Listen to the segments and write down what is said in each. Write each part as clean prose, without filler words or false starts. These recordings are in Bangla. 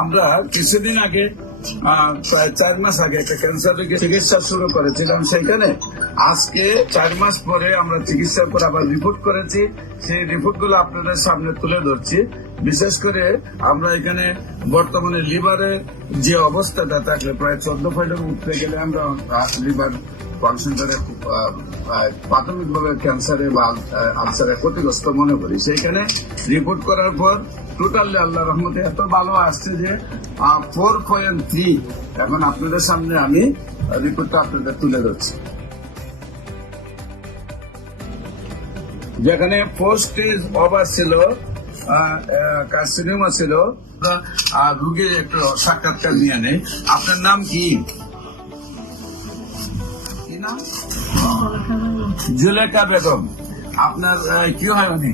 আমরা কিছুদিন আগে প্রায় 4 মাস আগে একটা ক্যান্সার রোগীর চিকিৎসা শুরু করেছিলাম। সেখানে আজকে 4 মাস পরে আমরা চিকিৎসার পর আবার রিপোর্ট করেছি। সেই রিপোর্ট গুলো আপনাদের সামনে তুলে ধরছি। বিশেষ করে আমরা এখানে বর্তমানে লিভারের যে অবস্থাটা থাকলে প্রায় 14 ফাইলের উঠতে গেলে আমরা লিভার ফাংশনটাকে প্রাথমিকভাবে ক্যান্সারে বা আলসারে ক্ষতিগ্রস্ত মনে করি। সেইখানে রিপোর্ট করার পর টোটালি আল্লাহ রহমতে এত ভালো আসছে যে 4.3। এখন আপনাদের সামনে আমি রিপোর্টটা আপনাদের তুলে ধরছি। যেখানে 4 স্টেজ ওভার ছিল, কার্সিনোমা ছিল। রোগীর একটু সাক্ষাৎকার নিয়ে নেই। আপনার নাম কি? জুলেখা বেগম। আপনার কি হয় উনি?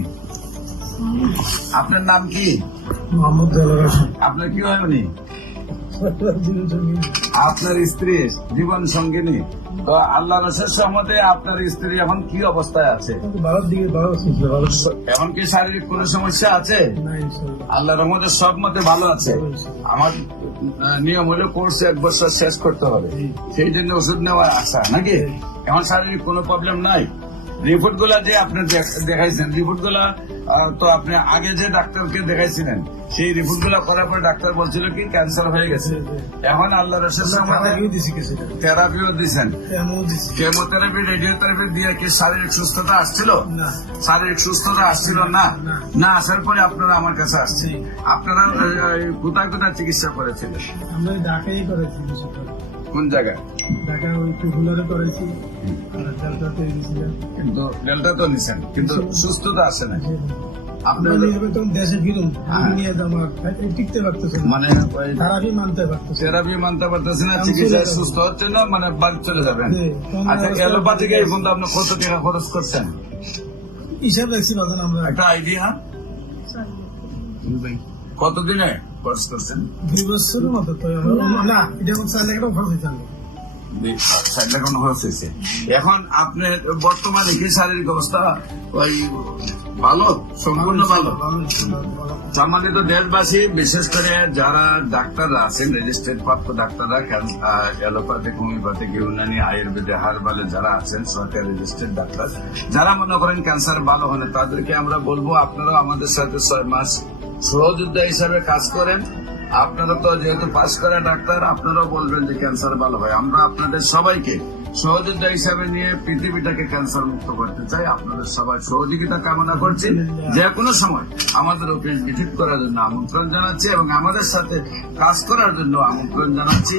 আপনার নাম কি? মোহাম্মদ জালাল হোসেন। আপনার কি হয় উনি? আপনার স্ত্রী জীবন সঙ্গিনী। তো আল্লাহ রসের সম্মতে আপনার স্ত্রী এখন কি অবস্থায় আছে? এখন কি শারীরিক কোন সমস্যা আছে? আল্লাহ রহমতের সব মতে ভালো আছে। আমার নিয়ম হলে কোর্স 1 বছর শেষ করতে হবে, সেই জন্য ওষুধ নেওয়া আসা নাকি? এখন শারীরিক কোনো প্রবলেম নাই। রিপোর্ট গুলা যে আপনি দেখাইছেন, রিপোর্ট গুলা তো আপনি আগে যে ডাক্তারকে দেখাইছিলেন, সেই রিপোর্ট গুলা করার পর ডাক্তার বলছিল কি ক্যান্সার হয়ে গেছে। এখন আল্লাহ রসের থেরাপিও দিচ্ছেন, কেমোথেরাপি, রেডিওথেরাপি দিয়ে কি শারীরিক সুস্থতা আসছিল? শারীরিক সুস্থতা আসছিল না। না আসার পরে আপনারা আমার কাছে আসছে। আপনারা কোথায় কোথায় চিকিৎসা করেছিলেন? আমরা ঢাকায় করেছি। কোন জায়গায়? ঢাকা ওই টুহুলারে করেছি, কিন্তু ডেল্টা তো নিছেন, কিন্তু সুস্থতা আসে না। আপনার দেশে ফিরুন, টিকতে পারতেছে মানে থেরাপি মানতে পারতেছে, থেরাপি মানতে পারতেছে না, চিকিৎসা সুস্থ হচ্ছে না, মানে বাড়ি চলে যাবেন। আচ্ছা, এলোপ্যাথিকে এই পর্যন্ত আপনি কত টাকা খরচ করছেন? হিসাব রাখছি বাজান আমরা। একটা আইডিয়া কতদিনে খরচ করছেন? 2 বছরের মতো। না, এটা 4 লাখ টাকা খরচ হয়েছে। 60 লাখ খরচ হয়েছে। এখন আপনার বর্তমানে কি শারীরিক অবস্থা ওই ভালো, সম্পূর্ণ ভালো? সম্মানিত দেশবাসী, বিশেষ করে যারা ডাক্তাররা আছেন, রেজিস্ট্রেড প্রাপ্ত ডাক্তাররা, অ্যালোপ্যাথিক, হোমিওপ্যাথিক, ইউনানি, আয়ুর্বেদে, হার্বালে যারা আছেন, সরকারি রেজিস্ট্রেড ডাক্তার, যারা মনে করেন ক্যান্সার ভালো হয় না, তাদেরকে আমরা বলবো আপনারাও আমাদের সাথে 6 মাস সহযোদ্ধা হিসাবে কাজ করেন। আপনারা তো যেহেতু পাস করা ডাক্তার, আপনারাও বলবেন যে ক্যান্সার ভালো হয়। আমরা আপনাদের সবাইকে সহযোদ্ধা হিসাবে নিয়ে পৃথিবীটাকে ক্যান্সার মুক্ত করতে চাই। আপনাদের সবাই সহযোগিতা কামনা করছি। যে কোনো সময় আমাদের অফিস ভিজিট করার জন্য আমন্ত্রণ জানাচ্ছি এবং আমাদের সাথে কাজ করার জন্য আমন্ত্রণ জানাচ্ছি।